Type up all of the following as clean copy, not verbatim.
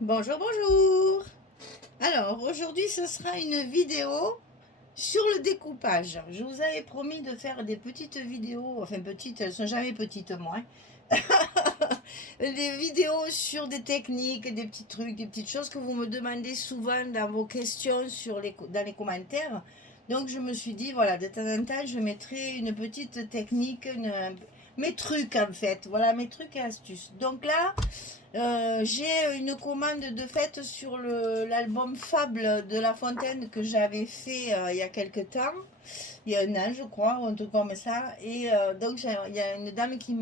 Bonjour, bonjour. Alors, aujourd'hui, ce sera une vidéo sur le découpage. Je vous avais promis de faire des petites vidéos, enfin petites, elles sont jamais petites moi, des vidéos sur des techniques, des petits trucs, des petites choses que vous me demandez souvent dans vos questions dans les commentaires. Donc, je me suis dit, voilà, de temps en temps, je mettrai une petite technique, mes trucs en fait, voilà, mes trucs et astuces. Donc là, j'ai une commande de fait sur l'album Fable de La Fontaine que j'avais fait il y a quelques temps, il y a un an je crois, ou un truc comme ça. Et donc il y a une dame qui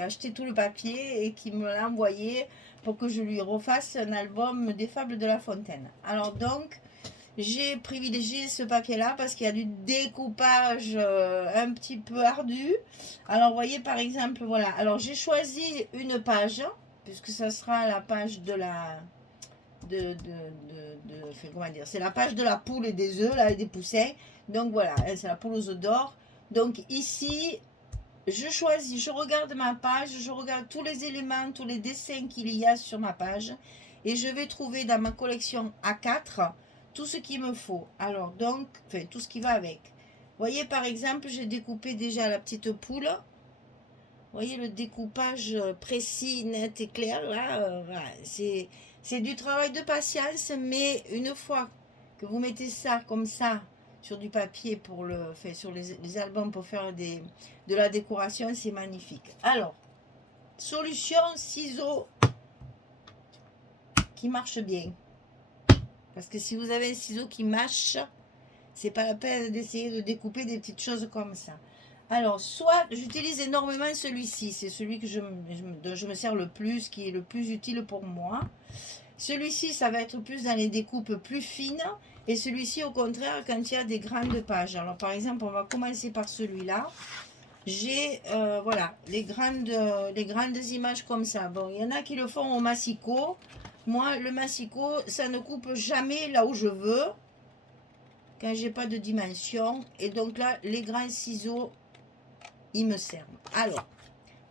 a acheté tout le papier et qui me l'a envoyé pour que je lui refasse un album des Fables de La Fontaine. Alors donc j'ai privilégié ce papier-là parce qu'il y a du découpage un petit peu ardu. Alors, vous voyez, par exemple, voilà. Alors, j'ai choisi une page, puisque ça sera la page de la... enfin, comment dire, c'est la page de la poule et des œufs, là, et des poussins. Donc, voilà, c'est la poule aux œufs d'or. Donc, ici, je choisis, je regarde ma page, je regarde tous les éléments, tous les dessins qu'il y a sur ma page et je vais trouver dans ma collection A4 tout ce qu'il me faut. Alors donc, enfin tout ce qui va avec. Vous voyez par exemple, j'ai découpé déjà la petite poule. Vous voyez le découpage précis, net et clair là, voilà. C'est du travail de patience, mais une fois que vous mettez ça comme ça sur du papier pour enfin, sur les albums pour faire de la décoration, c'est magnifique. Alors, solution ciseaux qui marche bien. Parce que si vous avez un ciseau qui mâche, c'est pas la peine d'essayer de découper des petites choses comme ça. Alors, soit j'utilise énormément celui-ci, c'est celui dont je me sers le plus, qui est le plus utile pour moi. Celui-ci, ça va être plus dans les découpes plus fines. Et celui-ci, au contraire, quand il y a des grandes pages. Alors, par exemple, on va commencer par celui-là. J'ai, voilà, les grandes images comme ça. Bon, il y en a qui le font au massicot. Moi, le massicot, ça ne coupe jamais là où je veux, quand j'ai pas de dimension. Et donc là, les grands ciseaux, ils me servent. Alors,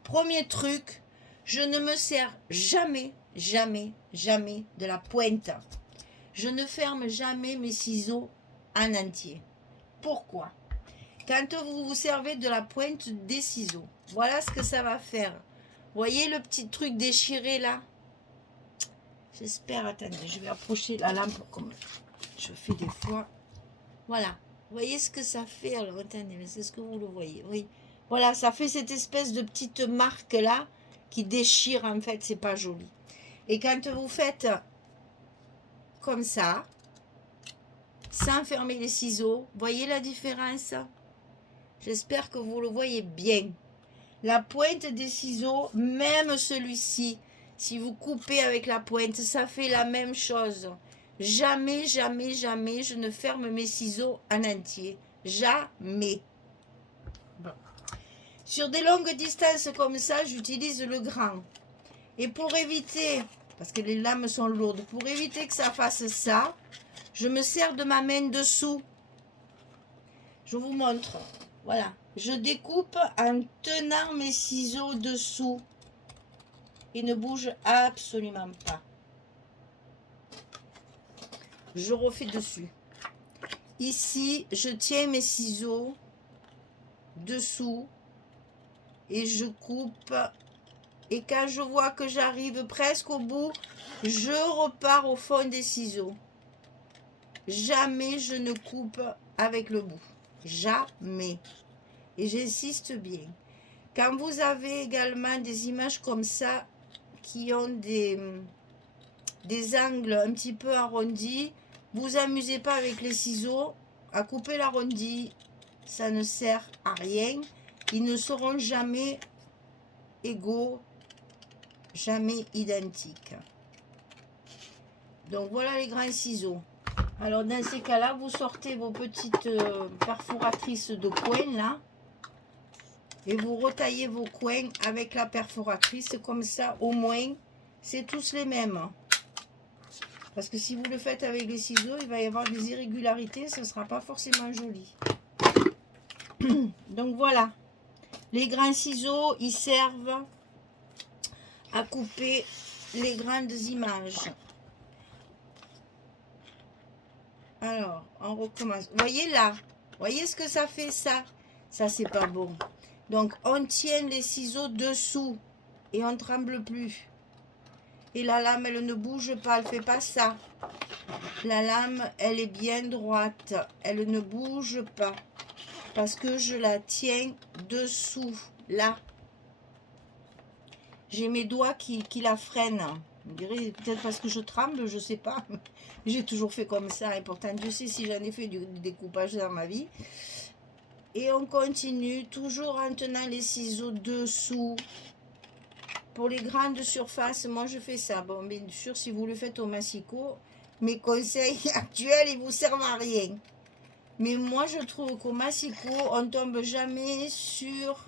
premier truc, je ne me sers jamais, jamais, jamais de la pointe. Je ne ferme jamais mes ciseaux en entier. Pourquoi? Quand vous vous servez de la pointe des ciseaux, voilà ce que ça va faire. Voyez le petit truc déchiré là? J'espère, attendez, je vais approcher la lampe comme je fais des fois. Voilà. Voyez ce que ça fait? Alors, attendez, mais est-ce que vous le voyez? Oui. Voilà, ça fait cette espèce de petite marque là qui déchire en fait, c'est pas joli. Et quand vous faites comme ça, sans fermer les ciseaux, voyez la différence? J'espère que vous le voyez bien. La pointe des ciseaux, même celui-ci, si vous coupez avec la pointe, ça fait la même chose. Jamais, jamais, jamais, je ne ferme mes ciseaux en entier. Jamais. Bon. Sur des longues distances comme ça, j'utilise le grand. Et pour éviter, parce que les lames sont lourdes, pour éviter que ça fasse ça, je me sers de ma main dessous. Je vous montre. Voilà. Je découpe en tenant mes ciseaux dessous. Ils ne bougent absolument pas. Je refais dessus. Ici, je tiens mes ciseaux dessous et je coupe. Et quand je vois que j'arrive presque au bout, je repars au fond des ciseaux. Jamais je ne coupe avec le bout. Jamais. Et j'insiste bien. Quand vous avez également des images comme ça, qui ont des angles un petit peu arrondis, vous amusez pas avec les ciseaux à couper l'arrondi, ça ne sert à rien. Ils ne seront jamais égaux, jamais identiques. Donc voilà les grands ciseaux. Alors dans ces cas-là, vous sortez vos petites perforatrices de coin là et vous retaillez vos coins avec la perforatrice, comme ça au moins c'est tous les mêmes. Parce que si vous le faites avec les ciseaux, il va y avoir des irrégularités, ce ne sera pas forcément joli. Donc voilà, les grands ciseaux, ils servent à couper les grandes images. Alors, on recommence. Voyez là, voyez ce que ça fait ça? Ça, c'est pas bon. Donc, on tient les ciseaux dessous et on ne tremble plus. Et la lame, elle ne bouge pas, elle ne fait pas ça. La lame, elle est bien droite, elle ne bouge pas. Parce que je la tiens dessous, là. J'ai mes doigts qui la freinent. On dirait peut-être parce que je tremble, je sais pas. J'ai toujours fait comme ça et pourtant Dieu sait si j'en ai fait du découpage dans ma vie. Et on continue toujours en tenant les ciseaux dessous. Pour les grandes surfaces, moi je fais ça. Bon, bien sûr, si vous le faites au massicot, mes conseils actuels, ils vous servent à rien. Mais moi je trouve qu'au massicot, on tombe jamais sur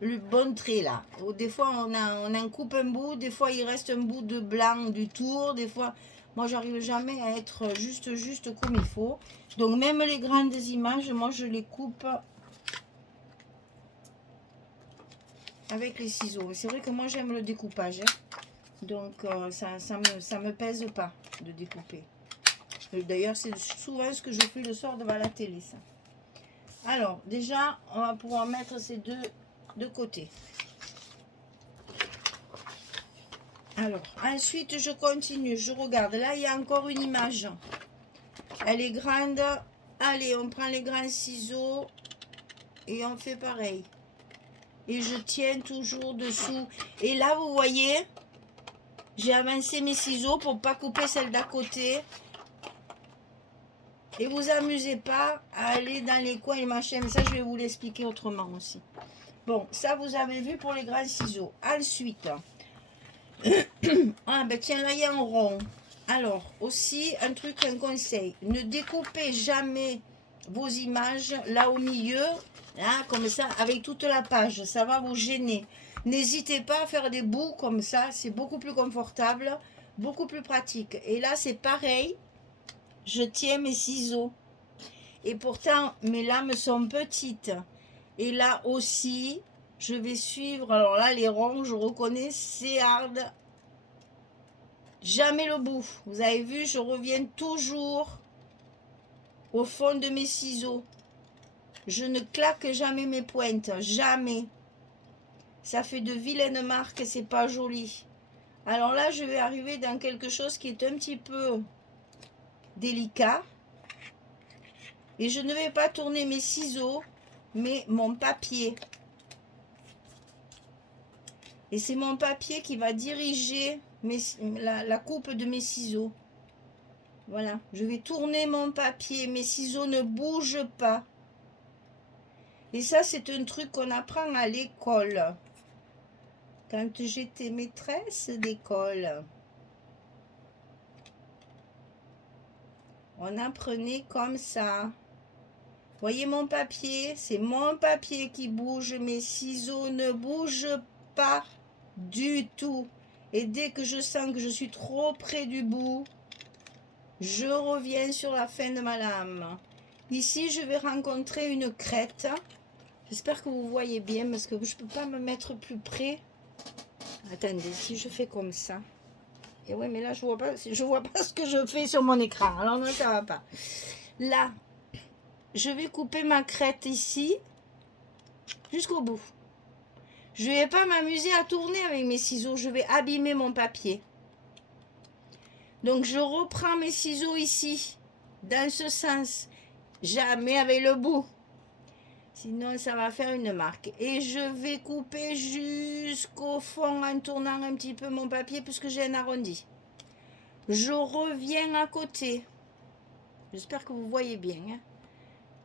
le bon trait là. Ou des fois on en coupe un bout, des fois il reste un bout de blanc du tour, des fois moi j'arrive jamais à être juste comme il faut. Donc même les grandes images, moi je les coupe avec les ciseaux. C'est vrai que moi j'aime le découpage, hein. Donc ça me pèse pas de découper. D'ailleurs c'est souvent ce que je fais le soir devant la télé ça. Alors déjà on va pouvoir mettre ces deux de côté. Alors, ensuite, je continue, je regarde. Là, il y a encore une image. Elle est grande. Allez, on prend les grands ciseaux et on fait pareil. Et je tiens toujours dessous. Et là, vous voyez, j'ai avancé mes ciseaux pour ne pas couper celle d'à côté. Et vous amusez pas à aller dans les coins et machin. Mais ça, je vais vous l'expliquer autrement aussi. Bon, ça, vous avez vu pour les grands ciseaux. Ensuite... Ah ben tiens, là il y a un rond. Alors aussi un truc, un conseil, ne découpez jamais vos images là au milieu, hein, comme ça, avec toute la page, ça va vous gêner. N'hésitez pas à faire des bouts comme ça, c'est beaucoup plus confortable, beaucoup plus pratique. Et là c'est pareil, je tiens mes ciseaux et pourtant mes lames sont petites. Et là aussi je vais suivre, alors là les ronds je reconnais c'est hard. Jamais le bout. Vous avez vu, je reviens toujours au fond de mes ciseaux. Je ne claque jamais mes pointes. Jamais. Ça fait de vilaines marques et c'est pas joli. Alors là, je vais arriver dans quelque chose qui est un petit peu délicat. Et je ne vais pas tourner mes ciseaux, mais mon papier. Et c'est mon papier qui va diriger la coupe de mes ciseaux. Voilà, je vais tourner mon papier, mes ciseaux ne bougent pas. Et ça, c'est un truc qu'on apprend à l'école. Quand j'étais maîtresse d'école, on apprenait comme ça. Voyez mon papier, c'est mon papier qui bouge, mes ciseaux ne bougent pas du tout. Et dès que je sens que je suis trop près du bout, je reviens sur la fin de ma lame. Ici, je vais rencontrer une crête. J'espère que vous voyez bien parce que je ne peux pas me mettre plus près. Attendez, si je fais comme ça. Et ouais, mais là, je vois pas ce que je fais sur mon écran. Alors non, ça va pas. Là, je vais couper ma crête ici jusqu'au bout. Je ne vais pas m'amuser à tourner avec mes ciseaux. Je vais abîmer mon papier. Donc, je reprends mes ciseaux ici, dans ce sens. Jamais avec le bout. Sinon, ça va faire une marque. Et je vais couper jusqu'au fond en tournant un petit peu mon papier puisque j'ai un arrondi. Je reviens à côté. J'espère que vous voyez bien. Hein.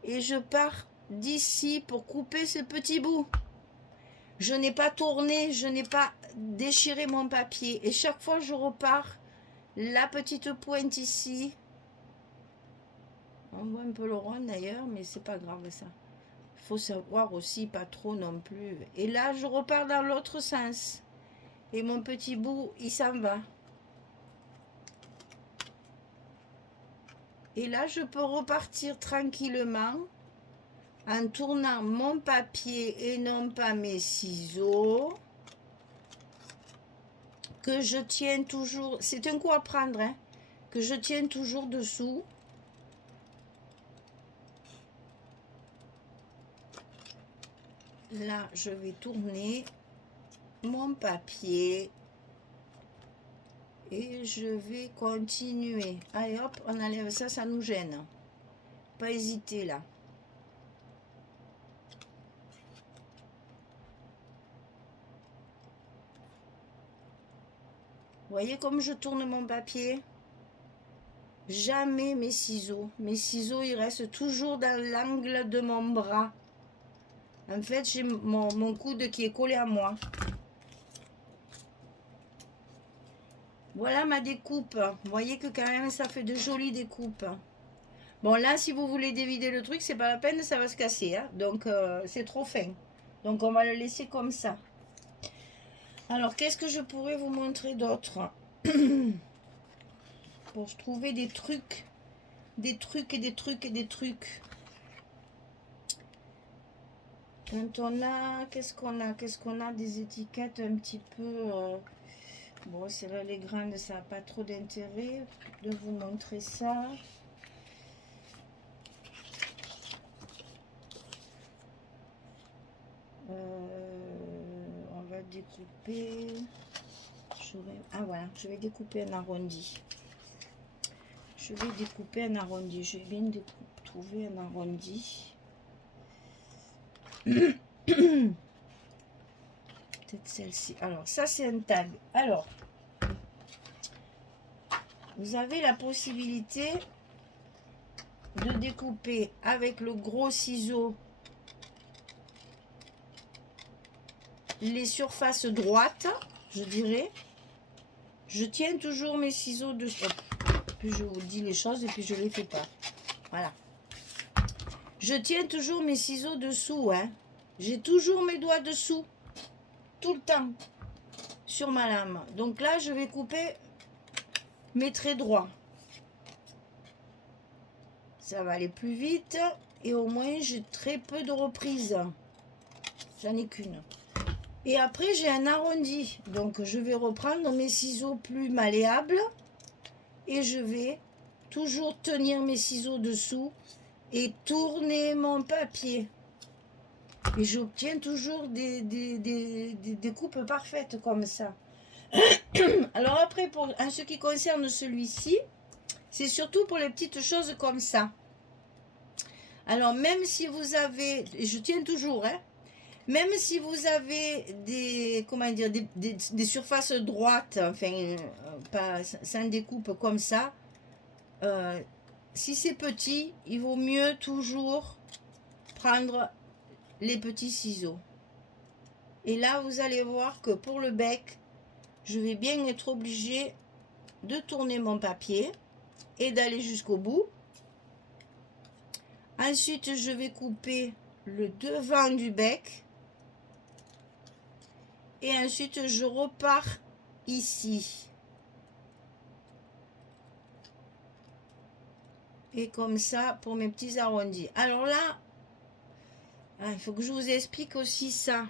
Et je pars d'ici pour couper ce petit bout. Je n'ai pas tourné, je n'ai pas déchiré mon papier. Et chaque fois, je repars la petite pointe ici. On voit un peu le rond d'ailleurs, mais c'est pas grave ça. Il faut savoir aussi pas trop non plus. Et là, je repars dans l'autre sens. Et mon petit bout, il s'en va. Et là, je peux repartir tranquillement en tournant mon papier et non pas mes ciseaux. que je tiens toujours, c'est un coup à prendre, hein, que je tiens toujours dessous. Là, je vais tourner mon papier et je vais continuer. Allez hop, on enlève ça, ça nous gêne. Pas hésiter là. Vous voyez comme je tourne mon papier? Jamais mes ciseaux. Mes ciseaux, ils restent toujours dans l'angle de mon bras. En fait, j'ai mon coude qui est collé à moi. Voilà ma découpe. Vous voyez que quand même, ça fait de jolies découpes. Bon, là, si vous voulez dévider le truc, c'est pas la peine, ça va se casser. Hein. Donc, c'est trop fin. Donc, on va le laisser comme ça. Alors, qu'est-ce que je pourrais vous montrer d'autre? Pour trouver des trucs. Des trucs et des trucs et des trucs. Quand on a... Qu'est-ce qu'on a? Qu'est-ce qu'on a? Des étiquettes un petit peu... Bon, c'est là les graines, ça n'a pas trop d'intérêt de vous montrer ça. On va découper. Ah voilà, je vais découper un arrondi. Je vais découper un arrondi. Je vais bien trouver un arrondi. Peut-être celle-ci. Alors, ça, c'est un tag. Alors, vous avez la possibilité de découper avec le gros ciseau les surfaces droites, je dirais. Je tiens toujours mes ciseaux de... Puis je vous dis les choses et puis je ne les fais pas. Voilà. Je tiens toujours mes ciseaux dessous. Hein. J'ai toujours mes doigts dessous. Tout le temps. Sur ma lame. Donc là, je vais couper mes traits droits. Ça va aller plus vite. Et au moins, j'ai très peu de reprises. J'en ai qu'une. Et après, j'ai un arrondi. Donc, je vais reprendre mes ciseaux plus malléables. Et je vais toujours tenir mes ciseaux dessous et tourner mon papier. Et j'obtiens toujours des coupes parfaites comme ça. Alors après, en ce qui concerne celui-ci, c'est surtout pour les petites choses comme ça. Alors même si vous avez, et je tiens toujours, hein, même si vous avez des surfaces droites, enfin, pas sans découpe comme ça, si c'est petit, il vaut mieux toujours prendre les petits ciseaux. Et là, vous allez voir que pour le bec, je vais bien être obligée de tourner mon papier et d'aller jusqu'au bout. Ensuite, je vais couper le devant du bec. Et ensuite, je repars ici. Et comme ça, pour mes petits arrondis. Alors là, il faut que je vous explique aussi ça.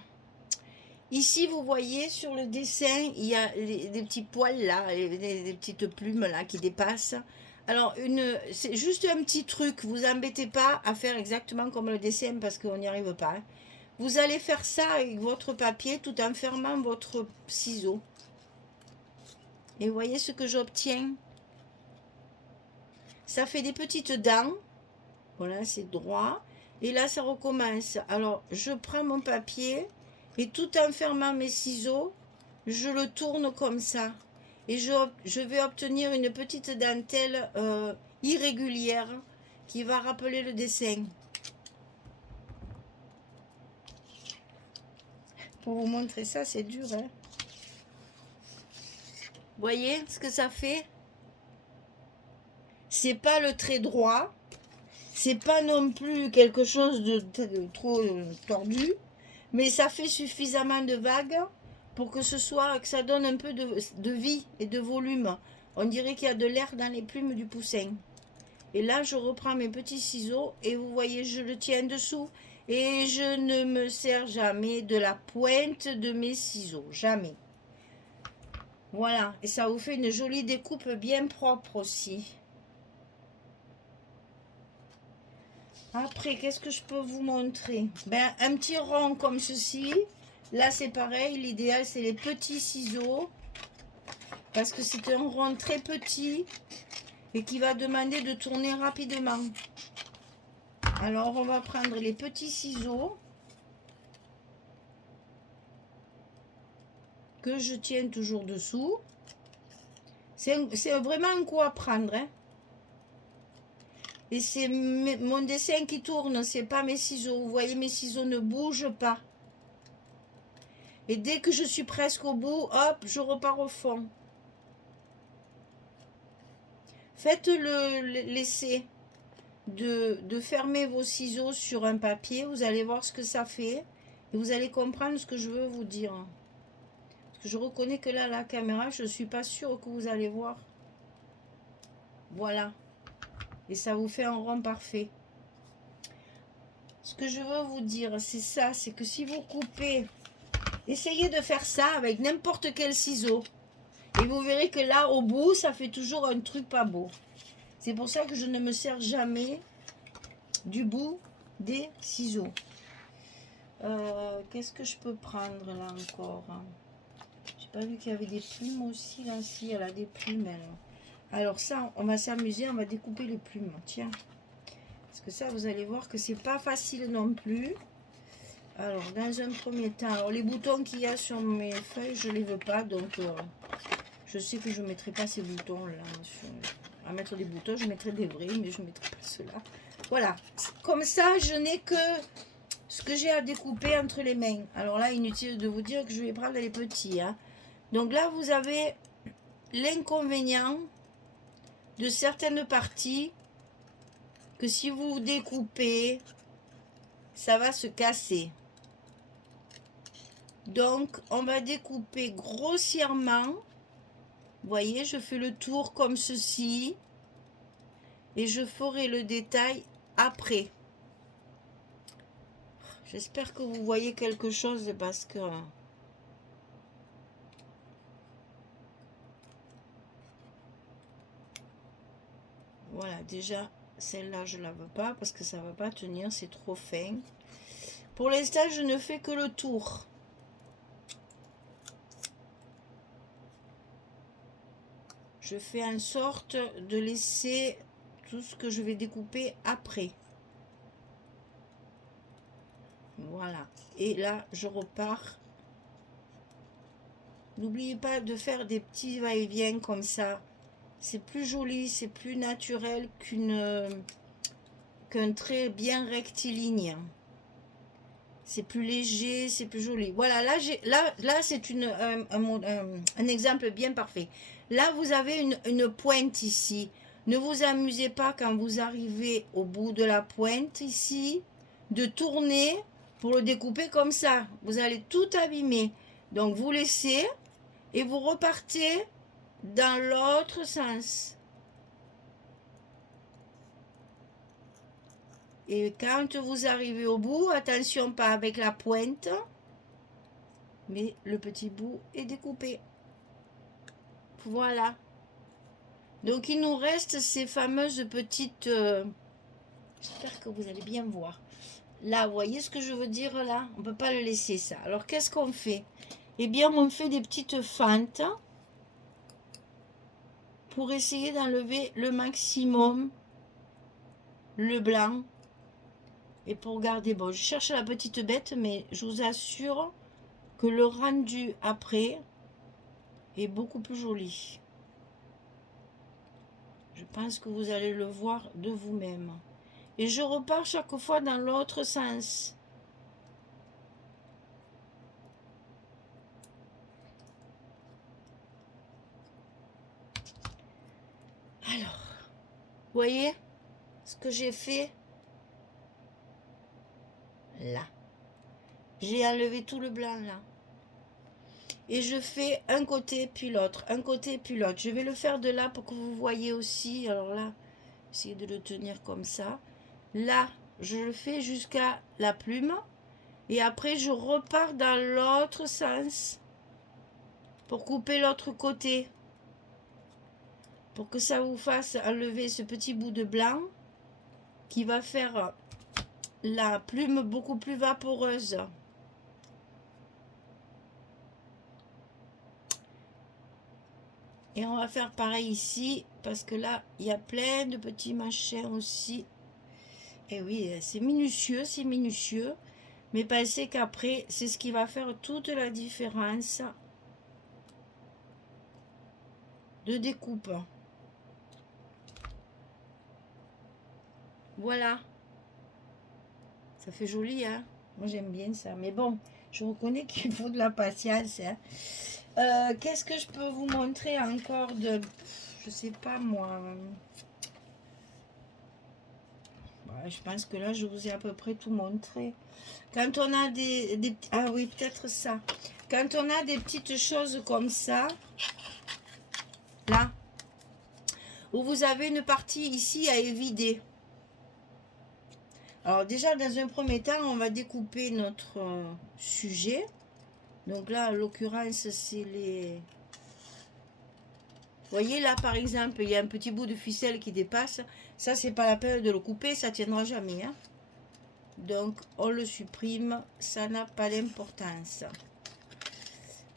Ici, vous voyez, sur le dessin, il y a des petits poils là, des petites plumes là qui dépassent. Alors, c'est juste un petit truc. Vous embêtez pas à faire exactement comme le dessin parce qu'on n'y arrive pas. Hein. Vous allez faire ça avec votre papier tout en fermant votre ciseau. Et vous voyez ce que j'obtiens? Ça fait des petites dents. Voilà, c'est droit. Et là, ça recommence. Alors, je prends mon papier et tout en fermant mes ciseaux, je le tourne comme ça. Et je vais obtenir une petite dentelle irrégulière qui va rappeler le dessin. Pour vous montrer ça, c'est dur. Hein. Vous voyez ce que ça fait? C'est pas le trait droit. C'est pas non plus quelque chose de trop tordu. Mais ça fait suffisamment de vagues pour que ça donne un peu de vie et de volume. On dirait qu'il y a de l'air dans les plumes du poussin. Et là, je reprends mes petits ciseaux et vous voyez, je le tiens dessous. Et je ne me sers jamais de la pointe de mes ciseaux. Jamais. Voilà, et ça vous fait une jolie découpe bien propre aussi. Après, qu'est-ce que je peux vous montrer? Ben, un petit rond comme ceci. Là, c'est pareil. L'idéal, c'est les petits ciseaux. Parce que c'est un rond très petit et qui va demander de tourner rapidement. Alors, on va prendre les petits ciseaux que je tiens toujours dessous. C'est vraiment un coup à prendre. Hein. Et c'est mon dessin qui tourne, c'est pas mes ciseaux. Vous voyez, mes ciseaux ne bougent pas. Et dès que je suis presque au bout, hop, je repars au fond. Faites l'essai de fermer vos ciseaux sur un papier. Vous allez voir ce que ça fait. Et vous allez comprendre ce que je veux vous dire. Parce que je reconnais que là, la caméra, je ne suis pas sûre que vous allez voir. Voilà. Et ça vous fait un rond parfait. Ce que je veux vous dire, c'est ça. C'est que si vous coupez, essayez de faire ça avec n'importe quel ciseau. Et vous verrez que là, au bout, ça fait toujours un truc pas beau. C'est pour ça que je ne me sers jamais du bout des ciseaux. Qu'est-ce que je peux prendre là encore? J'ai pas vu qu'il y avait des plumes aussi là. Si, elle a des plumes elle. Alors ça, on va s'amuser, on va découper les plumes. Tiens. Parce que ça, vous allez voir que c'est pas facile non plus. Alors, dans un premier temps, alors, les boutons qu'il y a sur mes feuilles, je les veux pas. Donc, je sais que je ne mettrai pas ces boutons là. À mettre des boutons, je mettrai des vrais, mais je ne mettrai pas ceux-là. Voilà. Comme ça, je n'ai que ce que j'ai à découper entre les mains. Alors là, inutile de vous dire que je vais prendre les petits. Hein. Donc là, vous avez l'inconvénient de certaines parties que si vous découpez, ça va se casser. Donc, on va découper grossièrement. Vous voyez, je fais le tour comme ceci. Et je ferai le détail après. J'espère que vous voyez quelque chose parce que... Voilà, déjà, celle-là, je ne la veux pas parce que ça ne va pas tenir, c'est trop fin. Pour l'instant, je ne fais que le tour. Je fais en sorte de laisser tout ce que je vais découper après. Voilà. Et là, je repars. N'oubliez pas de faire des petits va-et-vient comme ça. C'est plus joli, c'est plus naturel qu'un trait bien rectiligne. C'est plus léger, c'est plus joli. Voilà, là c'est un exemple bien parfait. Là, vous avez une pointe ici. Ne vous amusez pas quand vous arrivez au bout de la pointe ici, de tourner pour le découper comme ça. Vous allez tout abîmer. Donc, vous laissez et vous repartez dans l'autre sens. Et quand vous arrivez au bout, attention, pas avec la pointe, mais le petit bout est découpé. Voilà. Donc, il nous reste ces fameuses petites... J'espère que vous allez bien voir. Là, vous voyez ce que je veux dire là? On ne peut pas le laisser ça. Alors, qu'est-ce qu'on fait? Eh bien, on fait des petites fentes pour essayer d'enlever le maximum le blanc. Et pour garder... Bon, je cherche la petite bête, mais je vous assure que le rendu après est beaucoup plus joli. Je pense que vous allez le voir de vous-même. Et je repars chaque fois dans l'autre sens. Alors, vous voyez ce que j'ai fait là. J'ai enlevé tout le blanc là. Et je fais un côté puis l'autre, un côté puis l'autre. Je vais le faire de là pour que vous voyez aussi. Alors là, essayez de le tenir comme ça. Là, je le fais jusqu'à la plume. Et après, je repars dans l'autre sens. pour couper l'autre côté. Pour que ça vous fasse enlever ce petit bout de blanc qui va faire la plume beaucoup plus vaporeuse. Et on va faire pareil ici, parce que là, il y a plein de petits machins aussi. Et oui, c'est minutieux. Mais pensez qu'après, c'est ce qui va faire toute la différence de découpe. Voilà. Ça fait joli, hein. Moi, j'aime bien ça. Mais bon, je reconnais qu'il faut de la patience, hein. Qu'est-ce que je peux vous montrer encore de... Je sais pas, moi. Ouais, je pense que là, je vous ai à peu près tout montré. Quand on a des... Ah oui, peut-être ça. Quand on a des petites choses comme ça, là, où vous avez une partie ici à évider. Alors déjà, dans un premier temps, on va découper notre sujet. Donc là, en l'occurrence, c'est les... Vous voyez là, par exemple, il y a un petit bout de ficelle qui dépasse. Ça, c'est pas la peine de le couper, ça tiendra jamais, hein. Donc, on le supprime, ça n'a pas d'importance.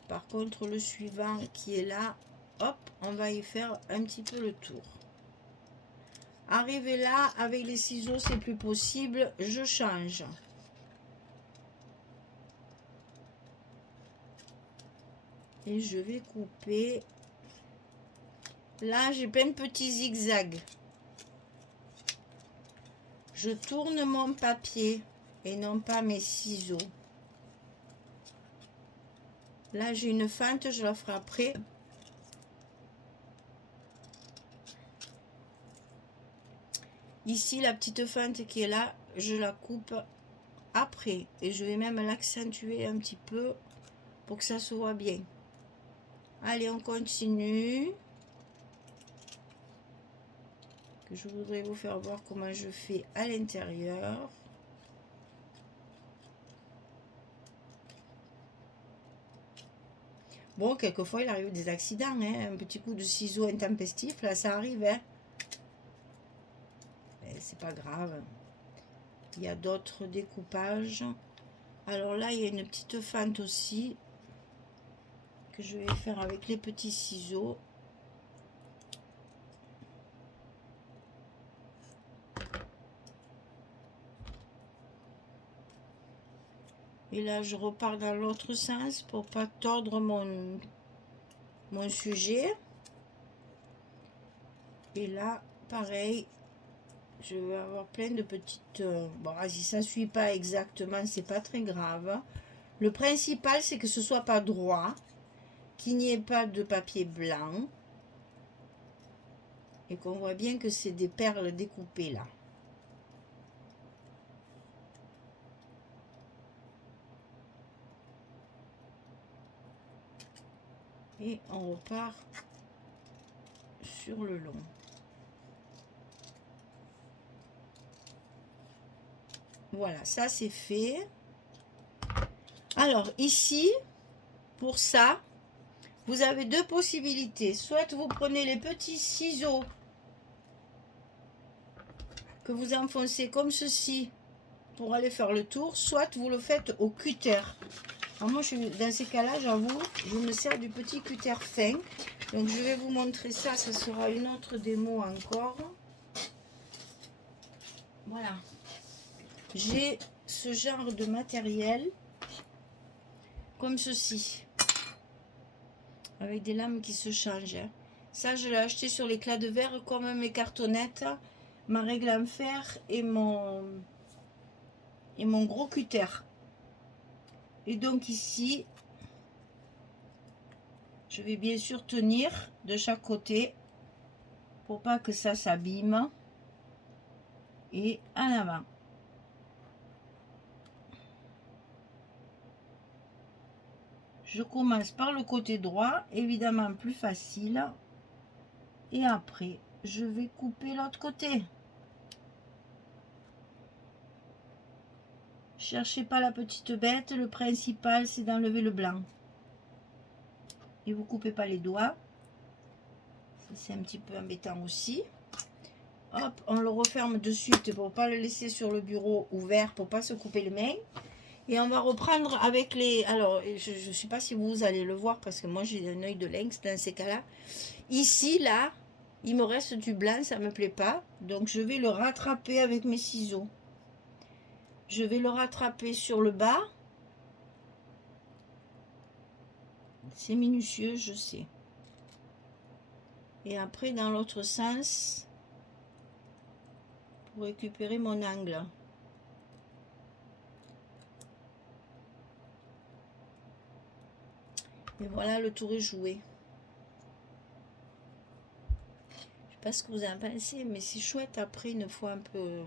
Par contre, le suivant qui est là, hop, on va y faire un petit peu le tour. Arrivé là, avec les ciseaux, c'est plus possible, je change. Et je vais couper. Là, j'ai plein de petits zigzags. Je tourne mon papier et non pas mes ciseaux. Là, j'ai une fente, je la ferai après. Ici, la petite fente qui est là, je la coupe après. Et je vais même l'accentuer un petit peu pour que ça se voit bien. Allez, on continue. Je voudrais vous faire voir comment je fais à l'intérieur. Bon, quelquefois, il arrive des accidents, hein. Un petit coup de ciseau intempestif, là, ça arrive, hein. C'est pas grave. Il y a d'autres découpages. Alors là, il y a une petite fente aussi que je vais faire avec les petits ciseaux. Et là, je repars dans l'autre sens pour pas tordre mon sujet. Et là, pareil, je vais avoir plein de petites... Bon, si ça ne suit pas exactement, c'est pas très grave. Le principal, c'est que ce soit pas droit, qu'il n'y ait pas de papier blanc. Et qu'on voit bien que c'est des perles découpées là. Et on repart sur le long. Voilà, ça c'est fait. Alors ici, pour ça, vous avez deux possibilités. Soit vous prenez les petits ciseaux que vous enfoncez comme ceci pour aller faire le tour, soit vous le faites au cutter. Alors moi, dans ces cas-là, j'avoue, je me sers du petit cutter fin. Donc je vais vous montrer ça, ça sera une autre démo encore. Voilà. J'ai ce genre de matériel comme ceci, avec des lames qui se changent. Ça, je l'ai acheté sur l'éclat de verre comme mes cartonnettes, ma règle en fer et mon gros cutter. Et donc ici, je vais bien sûr tenir de chaque côté pour pas que ça s'abîme. Et en avant. Je commence par le côté droit, évidemment plus facile. Et après, je vais couper l'autre côté. Cherchez pas la petite bête, le principal c'est d'enlever le blanc. et vous coupez pas les doigts. C'est un petit peu embêtant aussi. Hop, on le referme de suite pour pas le laisser sur le bureau ouvert, pour pas se couper les mains. Et on va reprendre avec les... Alors, je ne sais pas si vous allez le voir, parce que moi j'ai un œil de lynx dans ces cas-là. Ici, là, il me reste du blanc, ça me plaît pas. Donc je vais le rattraper avec mes ciseaux. Je vais le rattraper sur le bas. C'est minutieux, je sais. Et après, dans l'autre sens, pour récupérer mon angle. Et voilà, le tour est joué. Je sais pas ce que vous en pensez, mais c'est chouette après, une fois un peu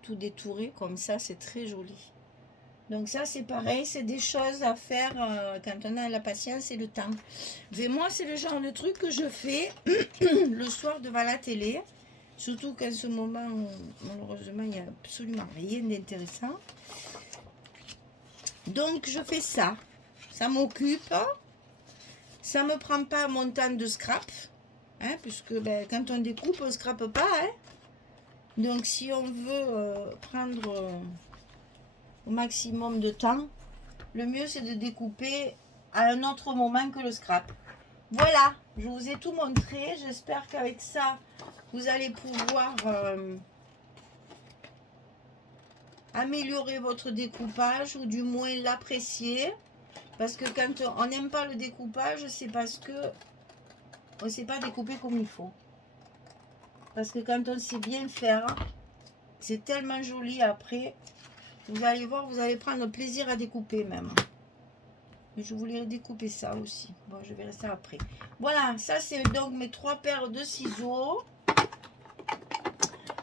tout détouré, comme ça, c'est très joli. Donc ça, c'est pareil, c'est des choses à faire quand on a la patience et le temps. Mais moi, c'est le genre de truc que je fais le soir devant la télé. Surtout qu'en ce moment, malheureusement, il n'y a absolument rien d'intéressant. Donc, je fais ça. Ça m'occupe. Ça ne me prend pas mon temps de scrap. Hein, puisque ben, quand on découpe, on ne scrape pas. Hein. Donc, si on veut prendre au maximum de temps, le mieux c'est de découper à un autre moment que le scrap. Voilà, je vous ai tout montré. J'espère qu'avec ça, vous allez pouvoir améliorer votre découpage ou du moins l'apprécier. Parce que quand on n'aime pas le découpage, c'est parce que on ne sait pas découper comme il faut. Parce que quand on sait bien faire, c'est tellement joli après. Vous allez voir, vous allez prendre plaisir à découper même. Je voulais découper ça aussi. Bon, je verrai ça après. Voilà, ça c'est donc mes 3 paires de ciseaux.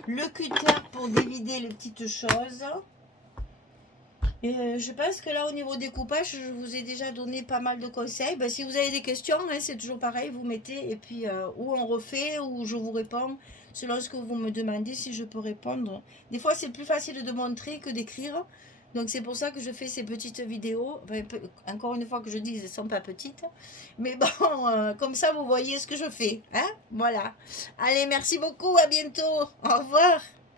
Le cutter pour dévider les petites choses. Et je pense que là, au niveau découpage, je vous ai déjà donné pas mal de conseils. Ben, si vous avez des questions, hein, c'est toujours pareil, vous mettez. Et puis, ou on refait, ou je vous réponds, selon ce que vous me demandez, si je peux répondre. Des fois, c'est plus facile de montrer que d'écrire. Donc, c'est pour ça que je fais ces petites vidéos. Enfin, encore une fois que je dis, elles ne sont pas petites. Mais bon, comme ça, vous voyez ce que je fais. Hein, voilà. Allez, merci beaucoup. À bientôt. Au revoir.